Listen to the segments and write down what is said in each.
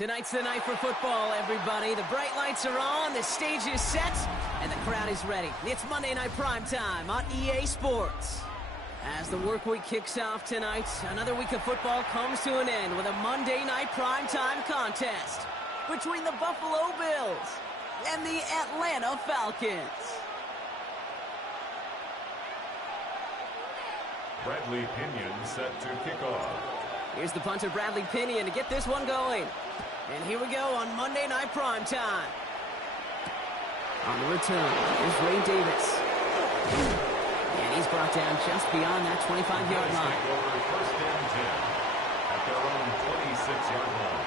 Tonight's the night for football, everybody. The bright lights are on, the stage is set, and the crowd is ready. It's Monday Night Primetime on EA Sports. As the work week kicks off tonight, another week of football comes to an end with a Monday Night Primetime contest between the Buffalo Bills and the Atlanta Falcons. Bradley Pinion set to kick off. Here's the punter, Bradley Pinion, to get this one going. And here we go on Monday Night Primetime. On the return, here's Ray Davis. And he's brought down just beyond that 25-yard line. Take over first and 10 at their own 26-yard line.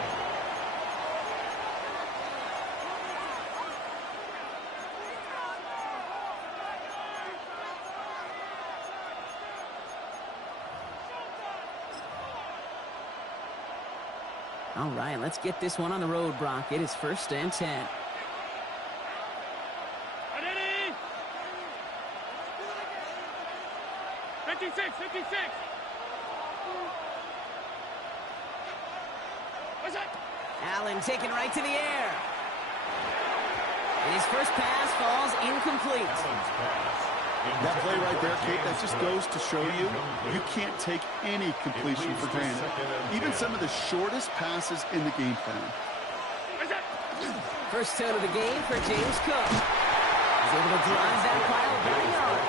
All right, let's get this one on the road, Brock. It is first and 10. 56. What's that? Allen taken right to the air. And his first pass falls incomplete. Allen's pass. That play right there, Kate, that just goes to show you can't take any completion for granted. Even some of the shortest passes in the game plan. First down of the game for James Cook. He's able to drive that pile very hard.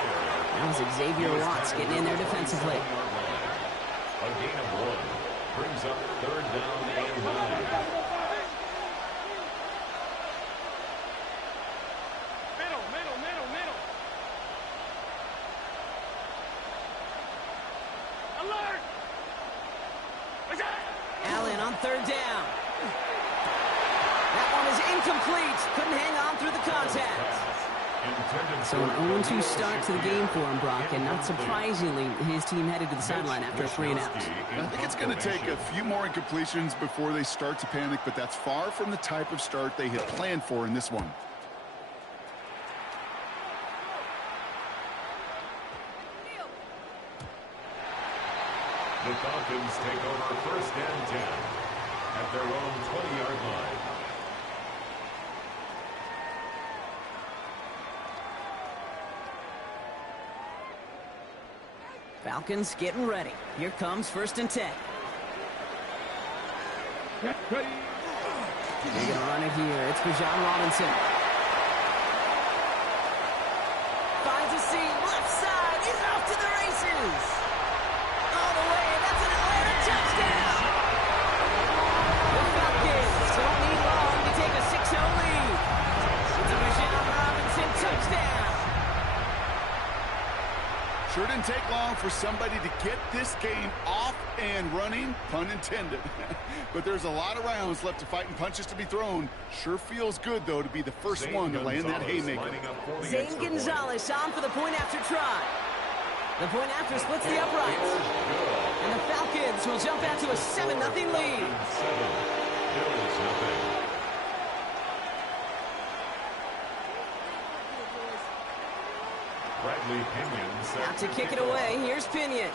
That was Xavier Watts getting in there defensively. A gain of 1 brings up third down and 9. Middle. Alert! What's that? Allen on third down. That one is incomplete. Couldn't hang on through the contact. So an 0-2 start to the game for him, Brock, and not surprisingly, his team headed to the sideline after a 3-and-out. I think it's going to take a few more incompletions before they start to panic, but that's far from the type of start they had planned for in this one. The Falcons take over first and 10 at their own 20-yard line. Falcons getting ready. Here comes first and 10. They're going to run it here. It's for John Robinson. Finds a seam. Left side. He's off to the races. All the way. That's an Atlanta touchdown. The Falcons don't need long to take a 6-0 lead. It's a John Robinson touchdown. Sure didn't take long for somebody to get this game off and running, pun intended. But there's a lot of rounds left to fight and punches to be thrown. Sure feels good, though, to be the first one to land that haymaker. Zane Gonzalez on for the point-after try. The point-after splits the uprights. And the Falcons will jump out to a 7-0 lead. 7-0. Bradley Pinion set Out to kick it away. Here's Pinion.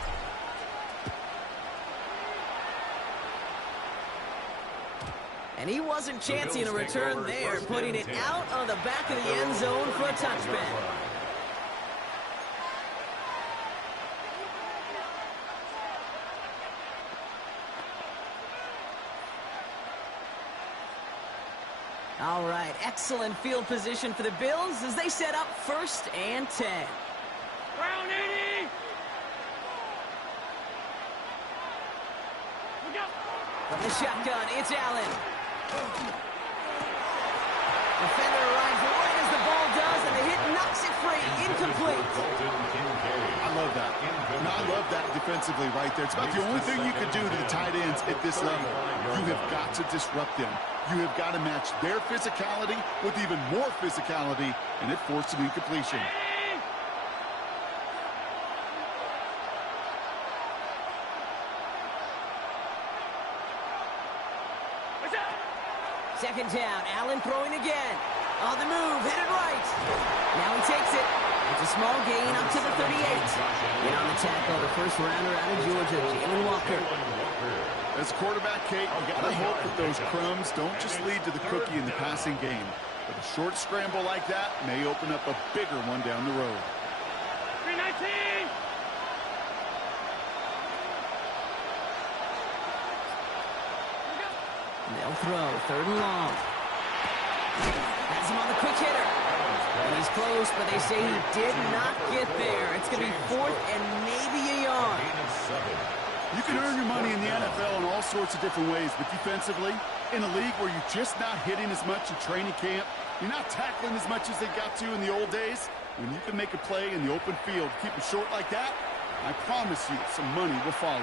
And he wasn't chancing a return there, putting it out of the back of the end zone for a touchback. All right, excellent field position for the Bills as they set up first and 10. Brown 80! Look out! From the shotgun, it's Allen. Defender arrives right as the ball does, and the hit knocks it free. Incomplete. I love that. No, I love that defensively right there. It's about the only thing you could do to the tight ends at this level. You have got to disrupt them. You have got to match their physicality with even more physicality, and it forced an incompletion. Second down, Allen throwing again. On the move, headed right. Now he takes it. It's a small gain up to the 38. In on the tackle, the first rounder out of Georgia, Jalen Walker. As quarterback, Kate, you gotta hope that those crumbs don't just lead to the cookie in the passing game. But a short scramble like that may open up a bigger one down the road. 319! They'll throw, 3rd and long. Has him on the quick hitter. And he's close, but they say he did not get there. It's going to be 4th and maybe a yard. You can earn your money in the NFL in all sorts of different ways, but defensively, in a league where you're just not hitting as much in training camp, you're not tackling as much as they got to in the old days, when you can make a play in the open field, keep it short like that, I promise you some money will follow.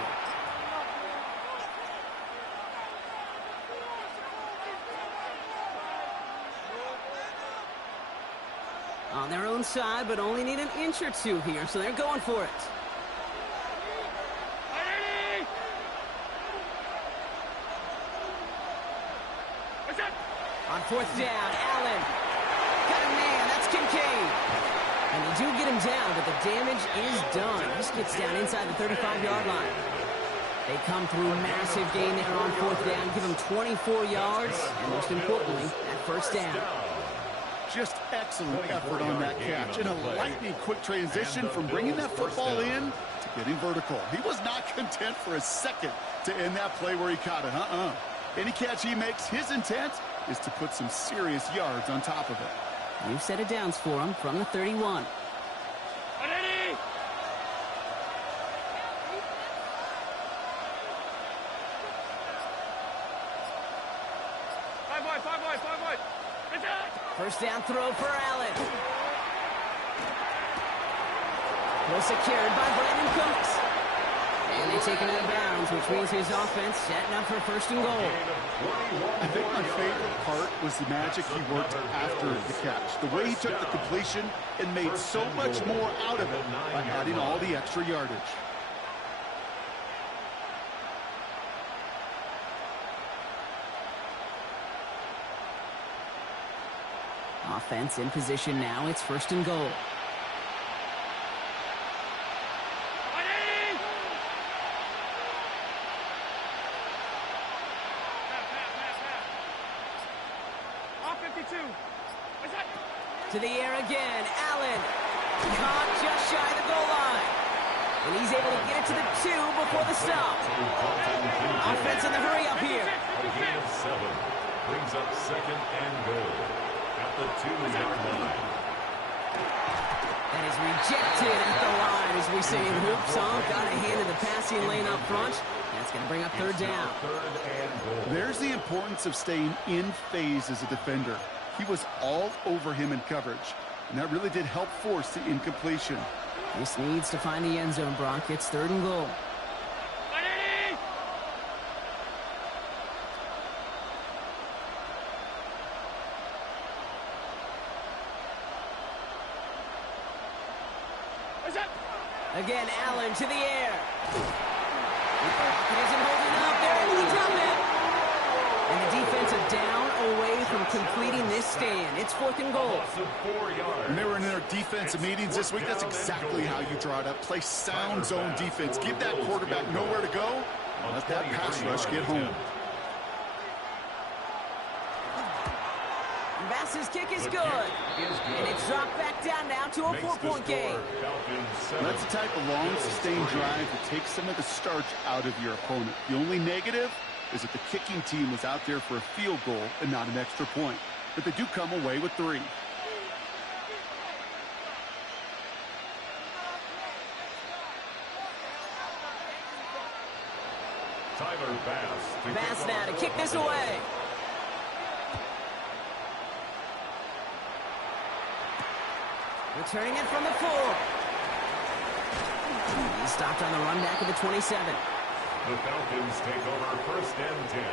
On their own side, but only need an inch or two here, so they're going for it. On 4th down, Allen. Got a man, that's Kincaid. And they do get him down, but the damage is done. This gets down inside the 35-yard line. They come through massive gain there on 4th down, give him 24 yards, and most importantly, that 1st down. Just excellent effort on that catch. And a lightning quick transition from bringing that football in to getting vertical. He was not content for a second to end that play where he caught it. Any catch he makes, his intent is to put some serious yards on top of it. New set of downs for him from the 31. Five wide. 1st down throw for Allen. Well secured by Brandon Cooks. And they take him out of bounds, which means his offense setting up for 1st and goal. I think my favorite part was the magic he worked after the catch. The way he took the completion and made so much more out of it by adding all the extra yardage. Offense in position now. It's 1st and goal. To the air again, Allen. Caught just shy of the goal line. And he's able to get it to the 2 before the stop. Offense in the hurry up here. A gain of 7 brings up 2nd and goal at the 2-yard line. That is rejected at the line, as we say in hoops. Got a hand in the passing lane up front. That's going to bring up 3rd down. 3rd and goal. There's the importance of staying in phase as a defender. He was all over him in coverage, and that really did help force the incompletion. This needs to find the end zone, Brock. It's 3rd and goal. Again, Allen to the air. It isn't holding up. They're able to drop it. And the defensive down away from completing this stand. It's 4th and goal. When they were in their defensive meetings this week, that's exactly how you draw it up. Play sound zone defense. Give that quarterback nowhere to go. Let that pass rush get home. Bass's kick is good. And it's dropped back down now to a 4-point game. That's the type of long, sustained drive that takes some of the starch out of your opponent. The only negative is that the kicking team was out there for a field goal and not an extra point. But they do come away with 3. Tyler Bass. Bass now to kick this away. Returning it from the 4. He stopped on the run back of the 27. The Falcons take over 1st and 10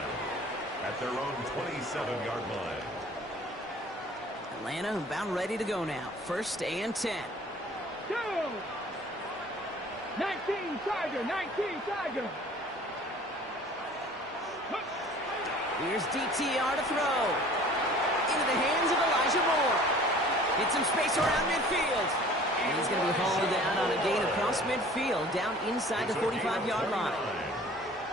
at their own 27-yard line. Atlanta about ready to go now. 1st and 10. 2. 19 Tiger. Here's DTR to throw. Into the hands of Elijah Moore. Get some space around midfield. And he's going to be hauled down on a gain across midfield, down inside the 45-yard line.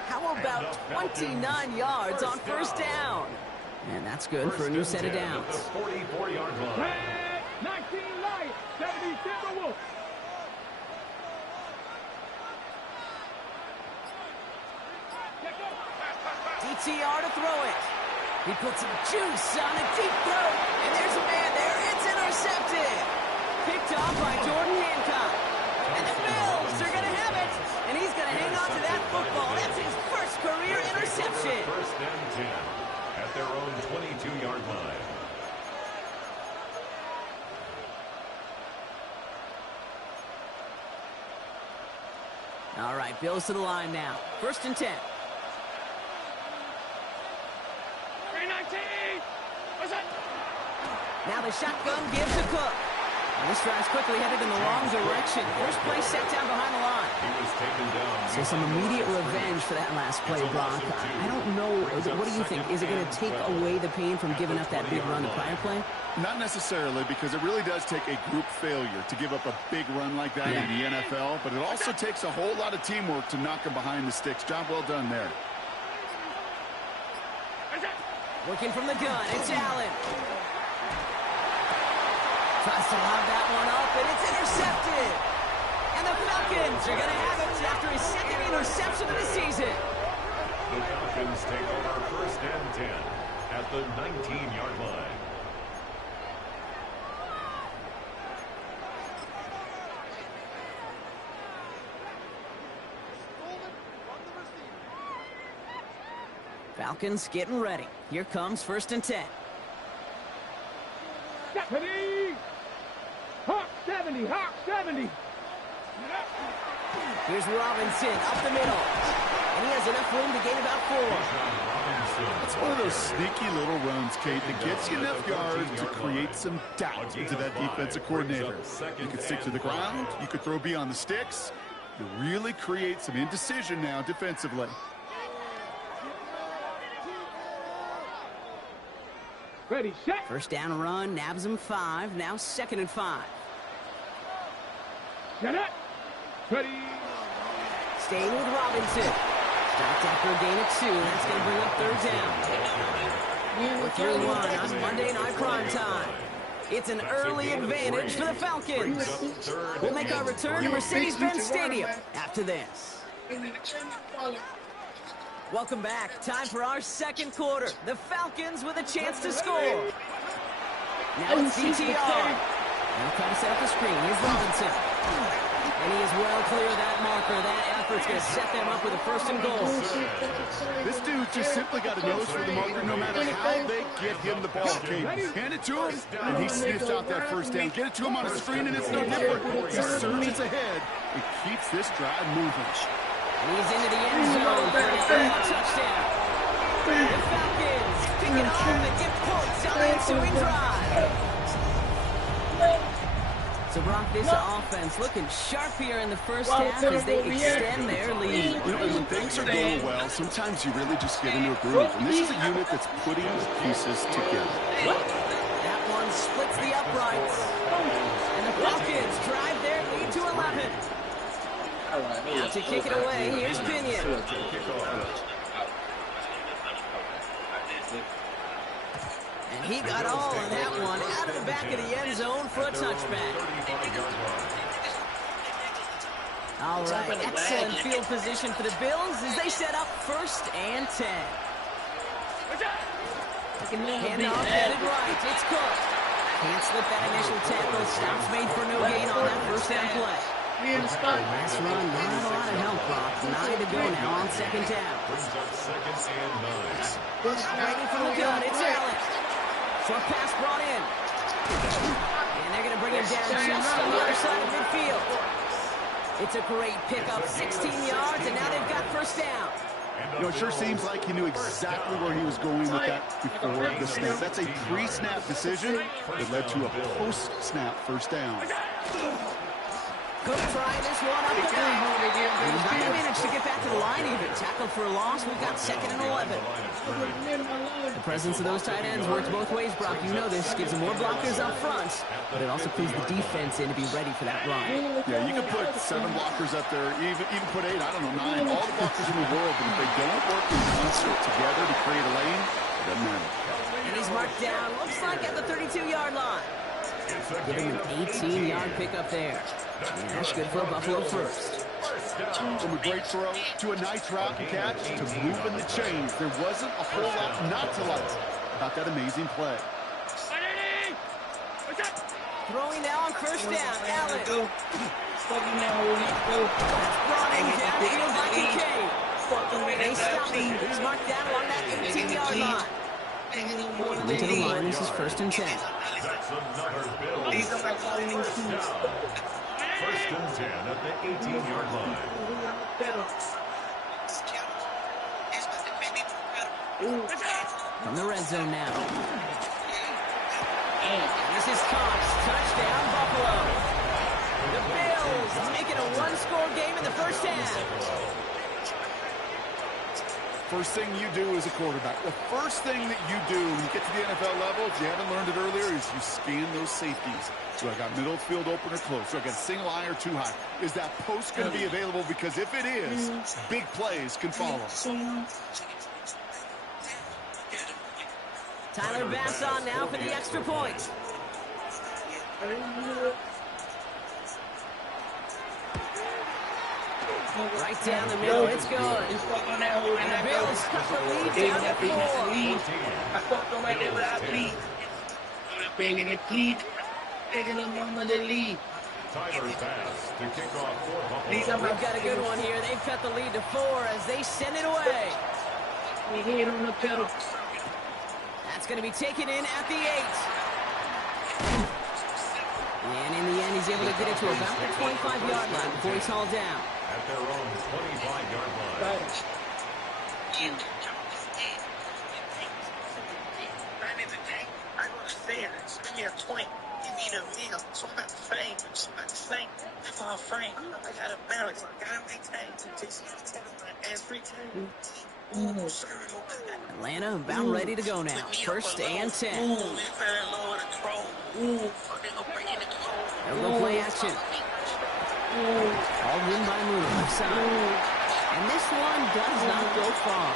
How How about 29 yards on first down? And that's good for a new set of downs. 44-yard line. 19 Lions, 70 Timberwolves. DTR to throw it. He puts some juice on a deep throw. And there's a man there. It's intercepted. Picked off by Jordan Hancock. And the Bills are going to have it. And he's going to hang on to that football. That's his first career interception. First and 10 at their own 22-yard line. All right, Bills to the line now. First and 10. 319. What's that? Now the shotgun gives to Cook. And this drive's quickly headed in the wrong direction. First play set down behind the line. He was taken down. So some immediate revenge for that last play, Brock. I don't know. What do you think? Is it going to take away the pain from giving up that big run the prior play? Not necessarily, because it really does take a group failure to give up a big run like that in the NFL, but it also takes a whole lot of teamwork to knock him behind the sticks. Job well done there. Working from the gun, it's Allen. Tries to lob that one up, and it's intercepted. And the Falcons are going to have it after his second interception of the season. The Falcons take over first and 10 at the 19-yard line. Falcons getting ready. Here comes first and 10. Deputy! Hawk 70, Hawk 70. Here's Robinson up the middle. And he has enough room to gain about 4. It's one of those sneaky little runs, Kate, that gets you enough yards to create some doubt into that defensive coordinator. You could stick to the ground. You could throw beyond the sticks. You really create some indecision now defensively. Ready, set. First down run, nabs him 5. Now second and 5. Set up. Ready. Staying with Robinson. Stopped after a gain of 2. That's going to bring up third down. We're 3-1 on Monday Night Primetime. It's an early advantage for the Falcons. We'll make our return to Mercedes-Benz Stadium after this. Welcome back. Time for our second quarter. The Falcons with a chance to score. Now it's DTR. Now try to set up the screen. Here's Robinson. And he is well clear of that marker. That effort's going to set them up with a first and goal. This dude just simply got a nose for the marker no matter how they get him the ball, Kate. Hand it to him, and he sniffs out that first down. Get it to him on a screen, and it's no different. He surges ahead and keeps this drive moving. He's into the end zone for a touchdown. The Falcons pick it up and get points on the ensuing drive. So, Brock, this offense looking sharp here in the first half as they extend their lead. You know, when things are going well, sometimes you really just get into a groove. And this is a unit that's putting pieces together. That one splits the uprights. And the Falcons drive their lead to 11. Now to kick it away, here's Pinion. And he got all of that one out of the back of the end zone for a touchback. All right, excellent field position for the Bills as they set up first and 10. Handoff headed right, it's Cook. Can't slip that initial tackle. Stops made for no gain on that first down play. Last run, not a lot of help, Brock. 9 to go now on second down. Ready from the gun, it's Allen. Short pass brought in. And they're going to bring him down just on the other side of midfield. It's a great pickup, 16 yards, and now they've got first down. You know, it sure seems like he knew exactly where he was going with that before the snap. That's a pre-snap decision that led to a post-snap first down. Cook trying this one up the middle. He's not going to manage to get back to the line even. Tackled for a loss. We've got 2nd and 11. The presence of those tight ends works both ways, Brock. You know this. Gives them more blockers up front, but it also clues the defense in to be ready for that run. Yeah, you can put 7 blockers up there, even put 8, I don't know, 9, all the blockers in the world, but if they don't work in concert together to create a lane, it doesn't matter. And he's marked down, looks like at the 32-yard line. Giving an 18-yard pickup there. And that's good for a Buffalo first. From a great throw to a nice route and catch to moving the chains. There wasn't a whole lot not to like about that amazing play. Throwing now on first down, Allen. That's brought in downfield by Kincaid. They stop him. He's marked down along that 18-yard line. Coming to the line, this is 1st and 10. That's another Bill. First and 10 at the 18-yard line. From the red zone now. This is Cox. Touchdown, Buffalo. The Bills make it a one-score game in the first half. First thing you do as a quarterback, the first thing that you do when you get to the NFL level, if you haven't learned it earlier, is you scan those safeties. So I got middle field open or close. So I got single high or too high. Is that post going to be available? Because if it is, big plays can follow. Tyler Bass on now for the extra point. Right down the middle, it's good. And the Bills cut the lead down to 4. Tyler Bass to kick off for Buffalo. We've got a good one here. They've cut the lead to 4 as they send it away. That's going to be taken in at the 8. And in the end, he's able to get it to about the 25-yard line before he's hauled down. At their own 25-yard line. Atlanta about ready to go now. 1st and 10. They'll go play action. Called in by Moon, left side. And this one does not go far.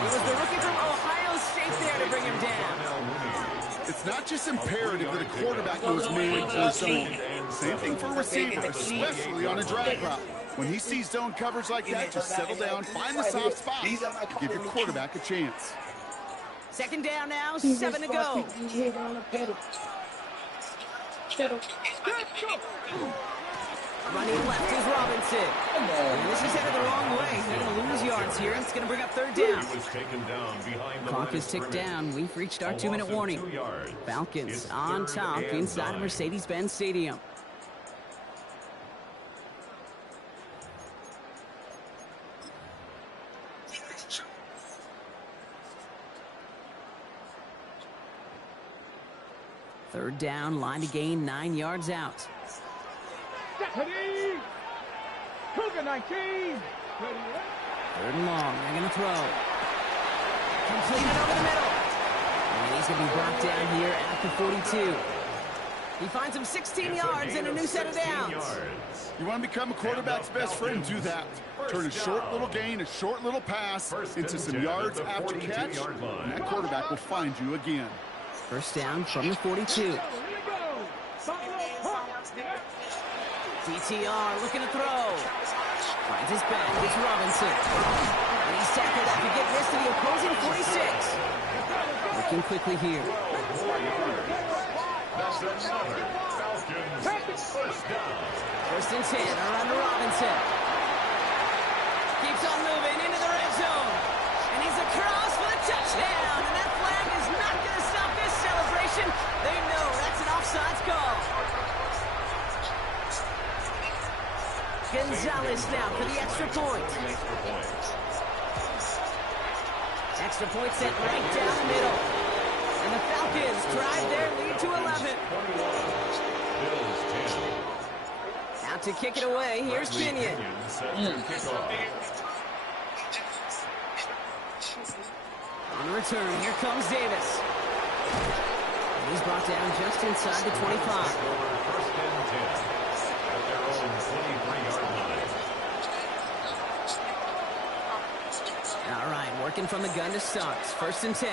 It was the rookie from Ohio State there to bring him down. It's not just imperative that a quarterback knows man or zone. Same thing for a receiver, especially on a drag route. When he sees zone coverage like that, just settle down, find the soft spot, and give your quarterback a chance. 2nd down now, 7 to go. Running left is Robinson. And this is headed the wrong way. They're going to lose yards here, and it's going to bring up 3rd down. Clock is ticked down. We've reached our 2-minute warning. Falcons on top inside Mercedes-Benz Stadium. Third down, line to gain 9 yards out. Ready. Cougar 19. 3rd and long. They're going to throw. Completed over the middle. And he's going to be brought down here at the 42. He finds him 16 yards and a new set of downs. You want to become a quarterback's best friend, do that. Turn a short little gain, a short little pass into some yards after catch, and that quarterback will find you again. 1st down from the 42. DTR looking to throw. Finds his back. It's Robinson. And he's tackled after getting this to the opposing 46. Looking quickly here. That's another Falcons first down. 1st and 10 around to Robinson. Keeps on moving into the red zone. And he's across for the touchdown. And that flag is not going to stop this celebration. They know that's an offsides call. Gonzalez now for the extra point. Extra point set right down the middle. And the Falcons drive their lead to 11. to kick it away. Here's Kenyon. On the return, here comes Davis. And he's brought down just inside the 25. First and 10 at their own 23-yard line. All right, working from the gun to start. First and 10.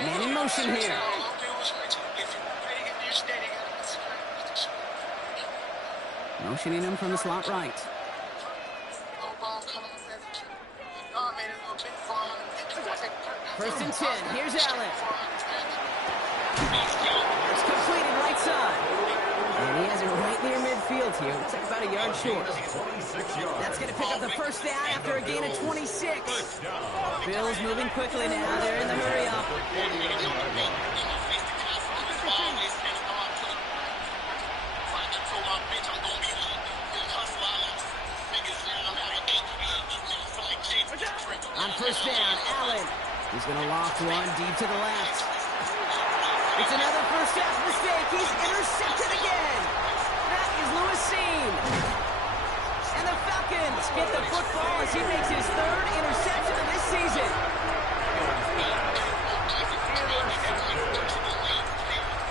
Man in motion here. Motioning him from the slot right. First and 10. Here's Allen. It's completed right side. And he has it right near midfield here. Looks like about a yard short. That's going to pick up the first down after a gain of 26. Bills moving quickly now. They're in the hurry up. On first down, Allen. He's going to loft one deep to the left. It's another first half mistake. He's intercepted again. That is Lewis Seen. And the Falcons get the football as he makes his third interception of this season.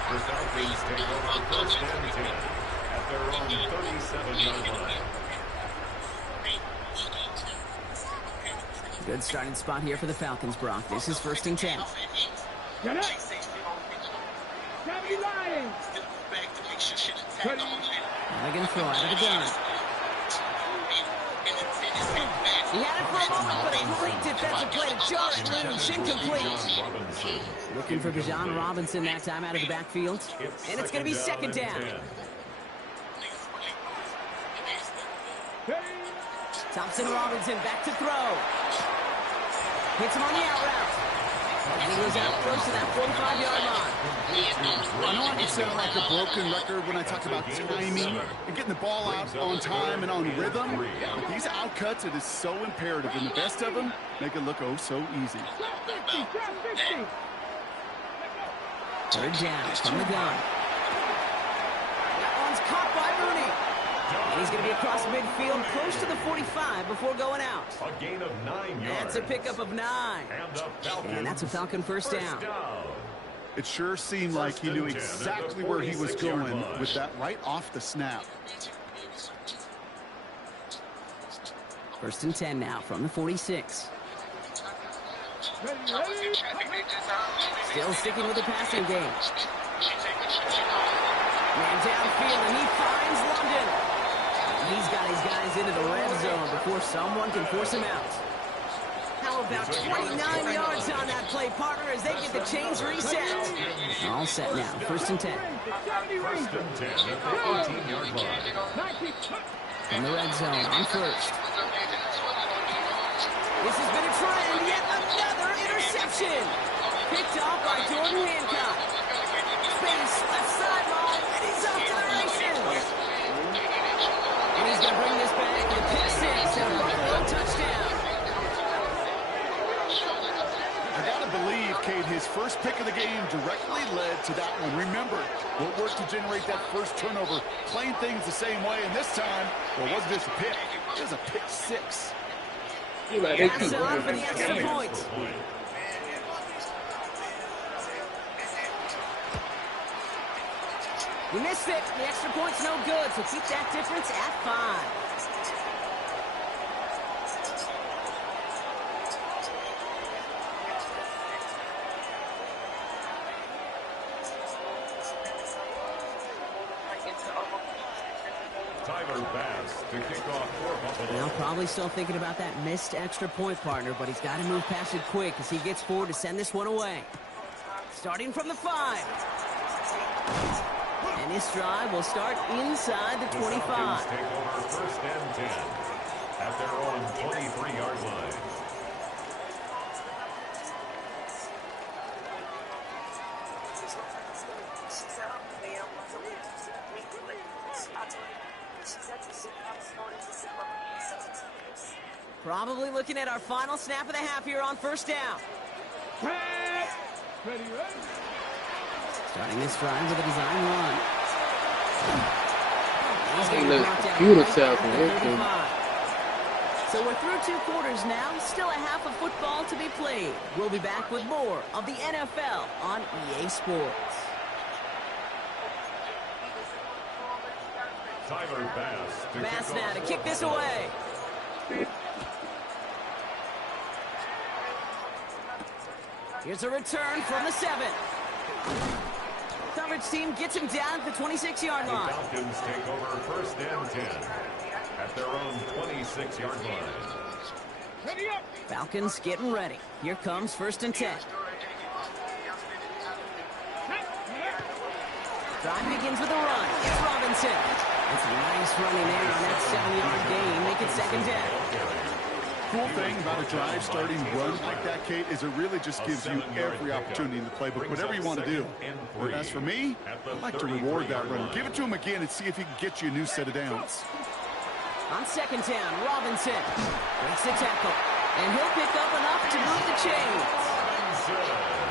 The Falcons take over first and 10 at their own 37-yard line. Good starting spot here for the Falcons, Brock. This is first and 10. Get up. Lying. They're going to throw out of the gun. He had it for a moment, but a great defensive play to Jarrett Lynch, incomplete. Looking for Bijan Robinson that time out of the backfield. And it's going to be second down. Thompson Robinson back to throw. Hits him on the out route. And he goes out close to that 45-yard line. I know I can sound like a broken record when I talk about timing and getting the ball out on time and on rhythm. But these outcuts, it is so imperative. And the best of them make it look oh so easy. Third down from the gun. That one's caught by Mooney. And he's going to be across midfield close to the 45 before going out. A gain of 9 yards. That's a pickup of 9. And that's a Falcon first down. It sure seemed like he knew exactly where he was going with that right off the snap. First and 10 now from the 46. Still sticking with the passing game. Man downfield, and he finds London. He's got his guys into the red zone before someone can force him out. How about 29 yards on that play, partner, as they get the chains reset? All set now. First and 10. First and 10 at the 18-yard line. From the red zone on first. This has been a trend. Yet another interception. Picked off by Jordan Hancock. Space left sideline, and he's off to the races. And he's going to bring this back to the pick six and a Buffalo touchdown. I got to believe, Kate, his first pick of the game directly led to that one. Remember, what worked to generate that first turnover, playing things the same way, and this time, well, it wasn't just a pick, it was a pick six. Pass on for the extra point. You missed it. The extra point's no good, so keep that difference at 5. Now probably still thinking about that missed extra point, partner, but he's got to move past it quick as he gets forward to send this one away. Starting from the 5. And this drive will start inside the 25. The take over first and 10 at their own 23-yard line. Probably looking at our final snap of the half here on first down. Ready. Starting this drive with a design run. He's He getting looks knocked out computer right tackle. at the Okay. 35. So we're through 2 quarters now. Still a half of football to be played. We'll be back with more of the NFL on EA Sports. Tyler Bass now to kick this away. Here's a return from the 7. Coverage team gets him down at the 26-yard line. The Falcons take over first and 10 at their own 26-yard line. Falcons getting ready. Here comes first and 10. Drive begins with a run. It's Robinson. It's a nice running there on that 7-yard gain. Make it second down. Cool thing about a drive starting run like that, Kate, is it really just gives you every opportunity in the playbook, whatever you want to do. But as for me, I'd like to reward that run. Give it to him again and see if he can get you a new set of downs. On second down, Robinson breaks the tackle, and he'll pick up enough to move the chains.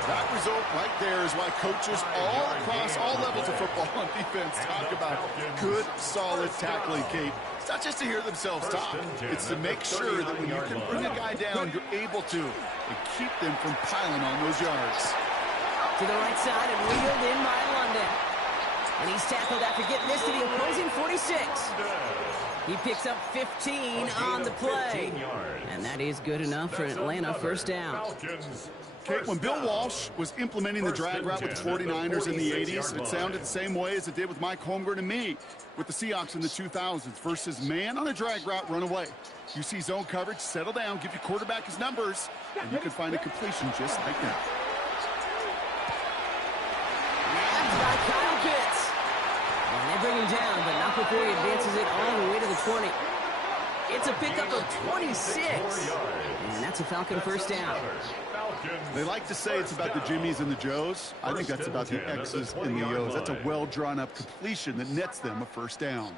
That result right there is why coaches all across all levels of football on defense talk about good, solid tackling, Kate. It's not just to hear themselves talk. It's to make sure that when you can bring a guy down, you're able to and keep them from piling on those yards. To the right side and reeled in by London. And he's tackled after getting this to the opposing 46. He picks up 15 on the play. And that is good enough for an Atlanta first down. Kate, when Bill Walsh was implementing the drag route with the 49ers in the 80s, it sounded the same way as it did with Mike Holmgren and me with the Seahawks in the 2000s versus man on a drag route, run away. You see zone coverage, settle down, give your quarterback his numbers, and you can find a completion just like that. Nabbed by Kyle Pitts. And they bring him down, but not before he advances it all the way to the 20. It's a pickup of 26. And that's a Falcon first down. They like to say it's about the Jimmies and the Joes. I think that's about the X's and the O's. That's a well-drawn-up completion that nets them a first down.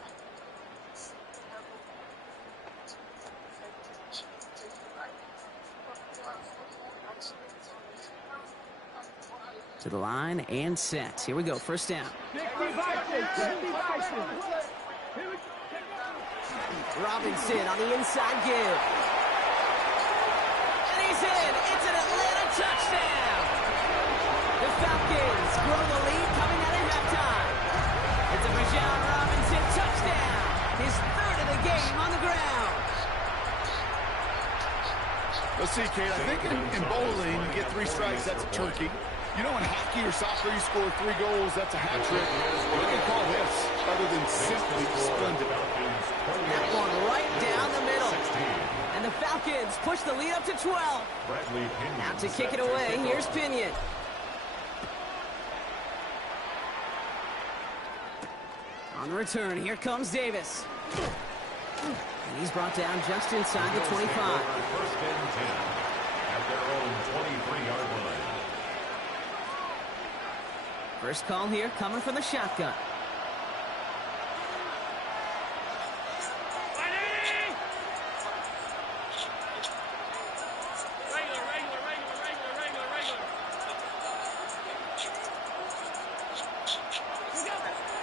To the line and set. Here we go, first down. Robinson on the inside give. And he's in. It's an Atlanta touchdown. The Falcons grow the lead coming out of halftime. It's a Birdz Robinson touchdown. His 3rd of the game on the ground. Let's see, Kate. I think in bowling, you get 3 strikes. That's a turkey. You know, in hockey or soccer, you score 3 goals. That's a hat trick. What do you call this other than simply splendid? That one right down the middle. And the Falcons push the lead up to 12. Now to kick it away, here's Pinion. On the return, here comes Davis. And he's brought down just inside the 25. First and 10 at their own 23-yard line. First call here coming from the shotgun.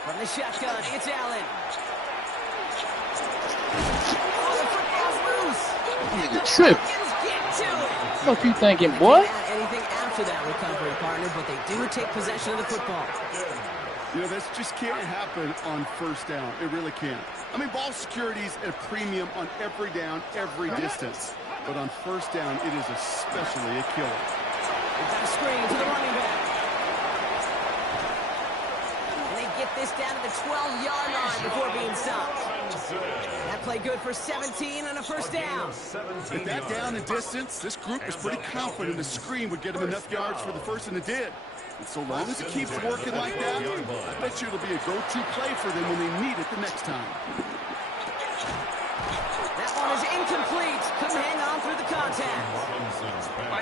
From the shotgun, it's Allen. Oh, the football's loose. And the Trip. Falcons get to it. What you thinking, boy? Can't add anything after that recovery, partner, but they do take possession of the football. You know, this just can't happen on first down. It really can't. I mean, ball security's at a premium on every down, every distance. But on first down, it is especially a killer. They've got a screen to the running back. And they get this down to the 12-yard line before being stopped. That play good for 17 and a first down. With that down and distance, this group was pretty confident the screen would get them enough yards for the first, and it did. And so long as it keeps working like that, I bet you it'll be a go-to play for them when they need it the next time. That one is incomplete. Couldn't hang on through the contact.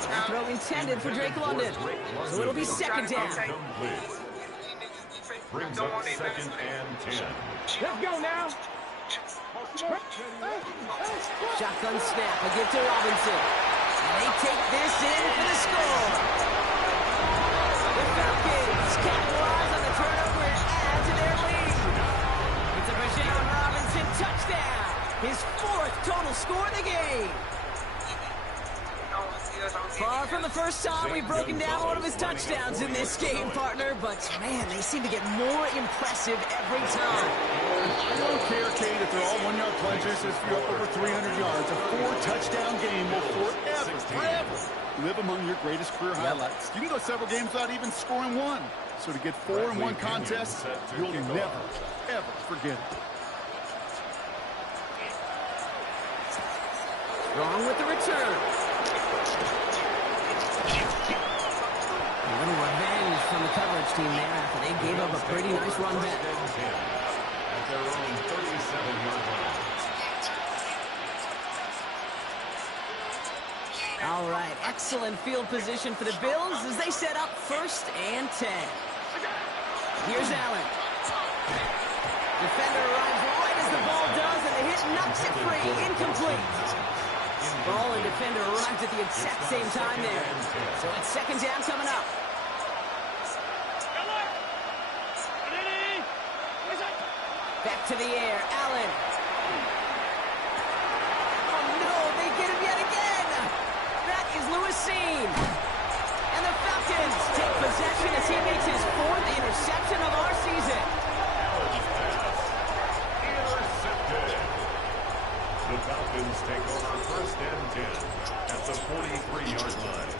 That throw intended for Drake London. So it'll be second down. Brings up second and 10. Let's go now. Shotgun snap. A give to Robinson. And they take this in for the score. The Falcons capitalize on the turnover and add to their lead. touchdown. His 4th total score of the game. Far from the first time we've broken down one of his touchdowns in this game, partner, but man, they seem to get more impressive every time. I don't care, Kate, if they're all 1-yard plungers, if you're up over 300 yards. A 4-touchdown game will forever live among your greatest career highlights. You can go several games without even scoring one. So to get 4 in one contest, you'll never, ever forget it. Wrong with the return. A little revenge from the coverage team there after they gave up a pretty nice run back. At their own 37-yard line. All right, excellent field position for the Bills as they set up 1st and 10. Here's Allen. Defender arrives right as the ball does, and the hit knocks it free. Incomplete. Ball and defender arrived at the exact same time there. So it's 2nd down coming up. Back to the air, Allen. Oh no, they get him yet again. That is Lewisine. And the Falcons take possession as he makes his 4th interception of our season. Intercepted. The Falcons take over 1st and 10 at the 43-yard line.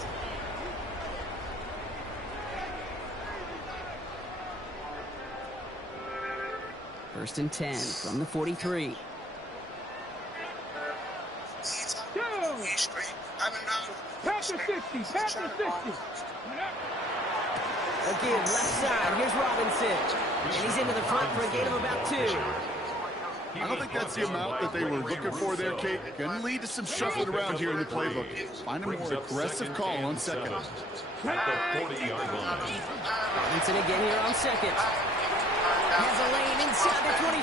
First and 10 from the 43. Pass the 60, pass the 60. Again, left side, here's Robinson. And he's into the front for a gain of about 2. I don't think that's the amount that they were looking for there, Kate. Going to lead to some shuffling around here in the playbook. Find a more aggressive call on 2nd. At the 40-yard line. Robinson again here on 2nd. Has a lane inside the 25.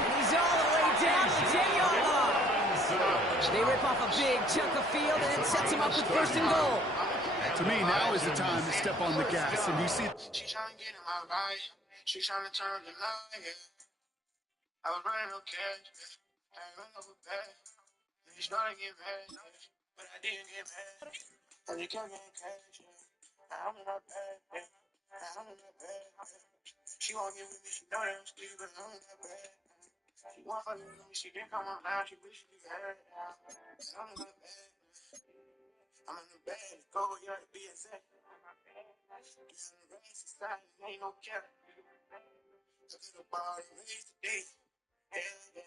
And he's all the way down to the 10-yard line. They rip off a big chunk of field and it sets him up with 1st and goal. To me, now is the time to step on the gas. And you see... She trying to get in my body. She trying to turn the line, yeah. I was running no cash, yeah. I ain't run over bad. You started getting mad, but I didn't get mad. I just kept getting cash, yeah. I'm in my bag, yeah. I'm in my bag, yeah. She won't get with me, she know that I'm still, but I'm in my bag. She want fucking with me, she didn't come on now, she wish she could have it, yeah. I'm in my bag, yeah. I'm in the bag, go, you have to be exact. Getting the race society, ain't no cap. Took the ball and raised the day. Yeah.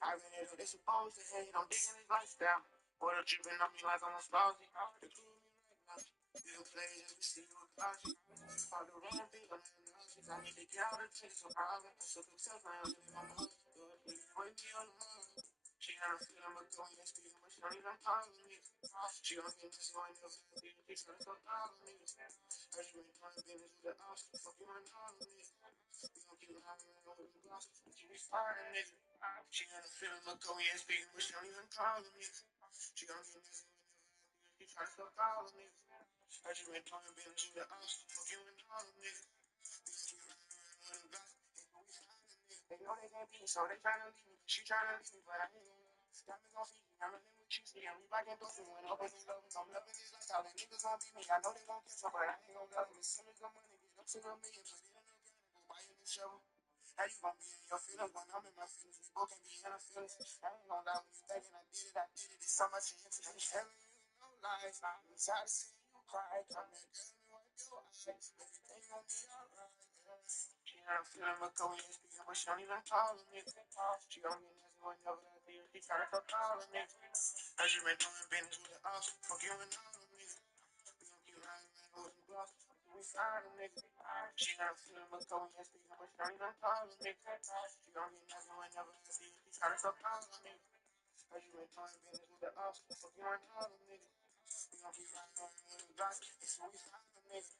I ran into they supposed to hate. I'm digging his lifestyle. Water dripping on me like I'm a flossy. They prove me right now. Little plays just to see you with logic. All the wrong things on the logic. I need to get out of the so private. So success I am living my mother. Wait me on the mother. She got a feeling but going and speaking, but she don't even talk to me. She don't get this one never feel the piece of the fuck out of me. I just been trying to business with the ops. Fuck you and all of me. We gon' keep lying over the gloss. She be fighting, nigga. She got a feeling but going and speaking, but she don't even talk to me. She gon' get this one never feel the piece of the fuck out of me. I just been trying to business with the ops. Fuck you and all of me. We gon' keep lying over the gloss. They know they can't beat me, so they tryna leave me. She tryna leave me, but I ain't gonna lie. Got me gon' feed me. I'ma live with you, see. I'm back in Brooklyn when open and love. I'm loving this lifestyle. They niggas gon' beat me. I know they gon' catch up, but I ain't gon' love them. As soon as the money get up to the million, put it in the gun and go buy a new shovel. How you gon' be in your feelings when I'm in my feelings? We both can be in our feelings. I ain't gon' lie when you thinking I did it. It's so much into this. Telling you no lies. I'm tired of seeing you cry. Come here, girl, me wipe your eyes. Everything gon' be alright. She got a feeling but go in speaking, but she don't even call me. She gon' get nasty whenever I feel. She try to fuck all of me. I just been doing business with the ops. Fuck you and all of me. We gon' keep lying with the gloss. We find a nigga. She got a feeling but go in speaking, but she don't even call me. She gon' get nasty whenever I feel. She try to fuck all of me. I just been doing business with the ops. Fuck you and all of me. We gon' keep lying with the gloss. So we find a nigga.